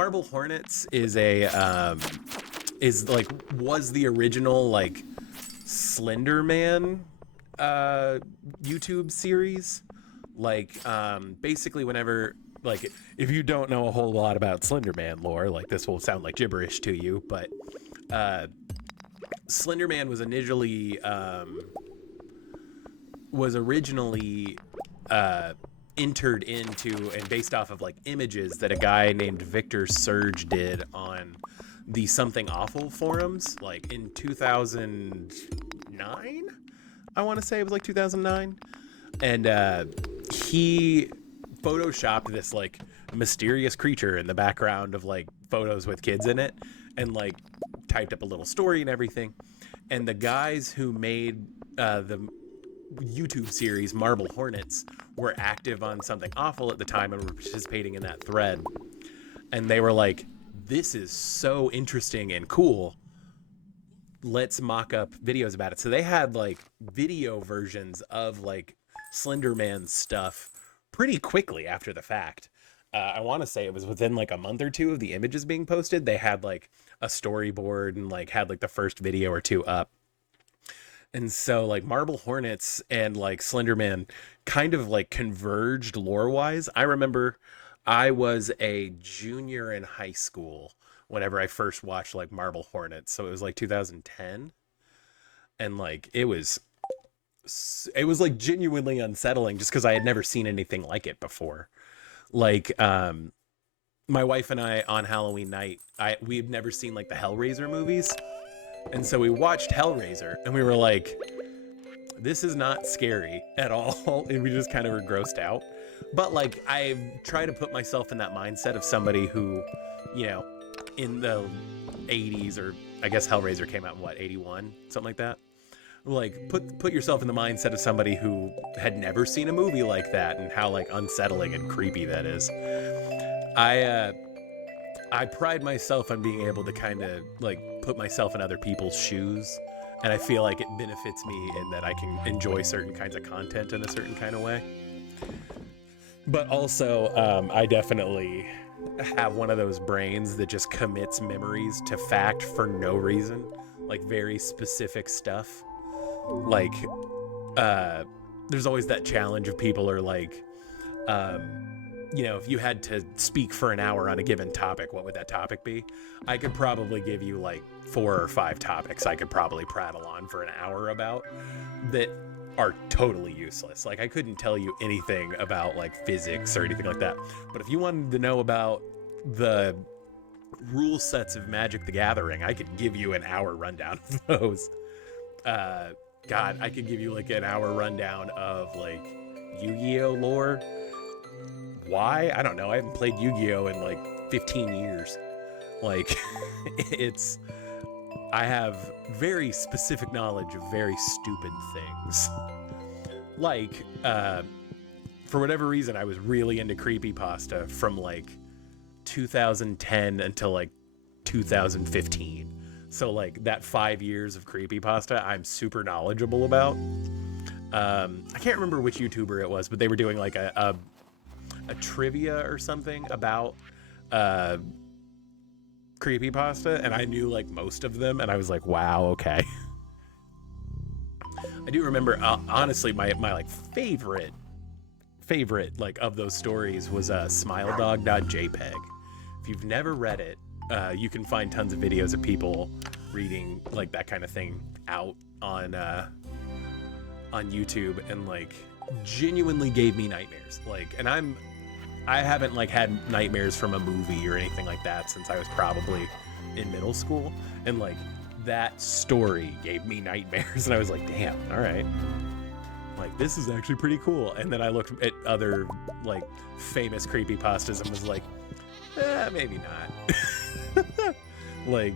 Marble Hornets is was the original like Slenderman YouTube series. Like basically whenever, like, if you don't know a whole lot about Slenderman lore, like this will sound like gibberish to you, but Slenderman was originally entered into and based off of like images that a guy named Victor Surge did on the Something Awful forums, like in 2009. I want to say it was like 2009, and he photoshopped this like mysterious creature in the background of like photos with kids in it, and like typed up a little story and everything. And the guys who made the YouTube series Marble Hornets were active on Something Awful at the time and were participating in that thread. And they were like, this is so interesting and cool. Let's mock up videos about it. So they had like video versions of like Slenderman stuff pretty quickly after the fact. I want to say it was within like a month or two of the images being posted. They had like a storyboard and like had like the first video or two up. And so like Marble Hornets and like Slenderman kind of like converged lore wise. I remember I was a junior in high school whenever I first watched like Marble Hornets. So it was like 2010. And like it was like genuinely unsettling just because I had never seen anything like it before. Like my wife and I on Halloween night, we had never seen like the Hellraiser movies. And so we watched Hellraiser and we were like, this is not scary at all. And we just kind of were grossed out. But like, I try to put myself in that mindset of somebody who, you know, in the 80s, or I guess Hellraiser came out in what, 81, something like that. Like put yourself in the mindset of somebody who had never seen a movie like that and how like unsettling and creepy that is. I pride myself on being able to kind of like put myself in other people's shoes, and I feel like it benefits me in that I can enjoy certain kinds of content in a certain kind of way. But also, I definitely have one of those brains that just commits memories to fact for no reason, like very specific stuff. Like, there's always that challenge of people are like, you know, if you had to speak for an hour on a given topic, what would that topic be? I could probably give you like 4 or 5 topics I could probably prattle on for an hour about that are totally useless. Like I couldn't tell you anything about like physics or anything like that. But if you wanted to know about the rule sets of Magic the Gathering, I could give you an hour rundown of those. God, I could give you like an hour rundown of like Yu-Gi-Oh lore. Why? I don't know. I haven't played Yu-Gi-Oh in like 15 years. Like, I have very specific knowledge of very stupid things. Like, for whatever reason, I was really into creepypasta from like 2010 until like 2015. So like that 5 years of creepypasta, I'm super knowledgeable about. I can't remember which YouTuber it was, but they were doing like a trivia or something about creepypasta, and I knew like most of them, and I was like, wow, okay. I do remember, honestly, my like favorite like of those stories was smiledog.jpg. If you've never read it, you can find tons of videos of people reading like that kind of thing out on YouTube, and like genuinely gave me nightmares. Like, and I haven't like had nightmares from a movie or anything like that since I was probably in middle school, and like that story gave me nightmares, and I was like, damn, all right, like this is actually pretty cool. And then I looked at other like famous creepypastas and was like, maybe not. Like,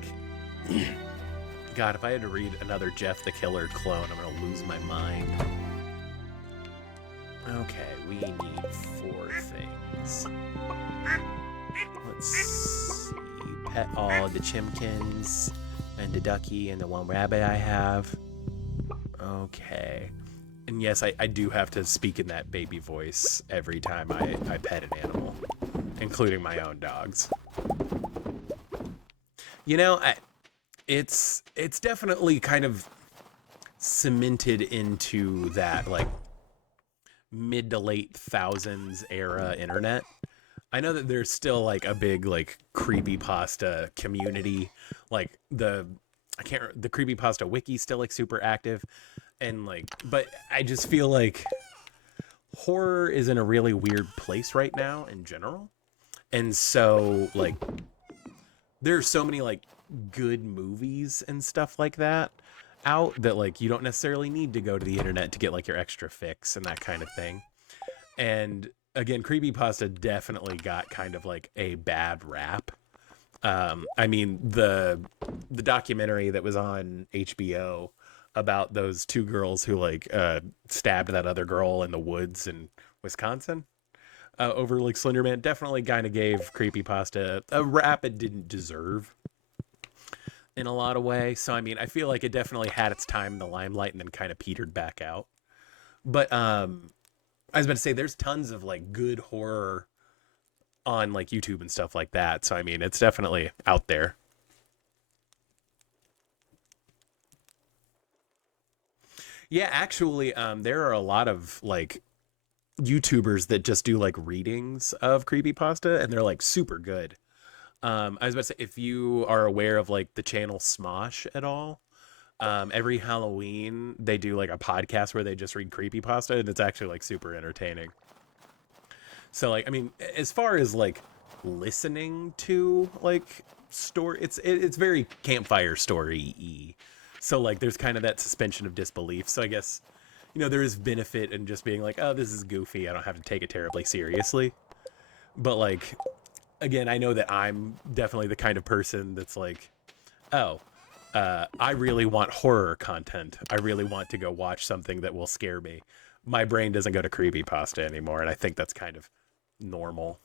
God, if I had to read another Jeff the Killer clone, I'm gonna lose my mind. Okay, we need 4 things. Let's see. Pet all the chimkins and the ducky and the one rabbit I have. Okay. And yes, I do have to speak in that baby voice every time I pet an animal. including my own dogs. You know, it's definitely kind of cemented into that like mid to late thousands era internet. I know that there's still like a big like creepypasta community, like the creepypasta wiki still like super active, and like, but I just feel like horror is in a really weird place right now in general, and so like there's so many like good movies and stuff like that out that like you don't necessarily need to go to the internet to get like your extra fix and that kind of thing. And again, creepypasta definitely got kind of like a bad rap. I mean, the documentary that was on HBO about those two girls who like stabbed that other girl in the woods in Wisconsin over like Slenderman definitely kind of gave creepypasta a rap it didn't deserve in a lot of ways. So I mean, I feel like it definitely had its time in the limelight and then kind of petered back out. But I was about to say there's tons of like good horror on like YouTube and stuff like that. So I mean, it's definitely out there. Yeah, actually, there are a lot of like YouTubers that just do like readings of creepypasta and they're like super good. I was about to say if you are aware of like the channel Smosh at all, every Halloween they do like a podcast where they just read creepypasta and it's actually like super entertaining. So like I mean, as far as like listening to like story, it's very campfire story y. So like there's kind of that suspension of disbelief. So I guess there is benefit in just being like, oh, this is goofy. I don't have to take it terribly seriously. But like again, I know that I'm definitely the kind of person that's like, oh, I really want horror content. I really want to go watch something that will scare me. My brain doesn't go to creepypasta anymore, and I think that's kind of normal.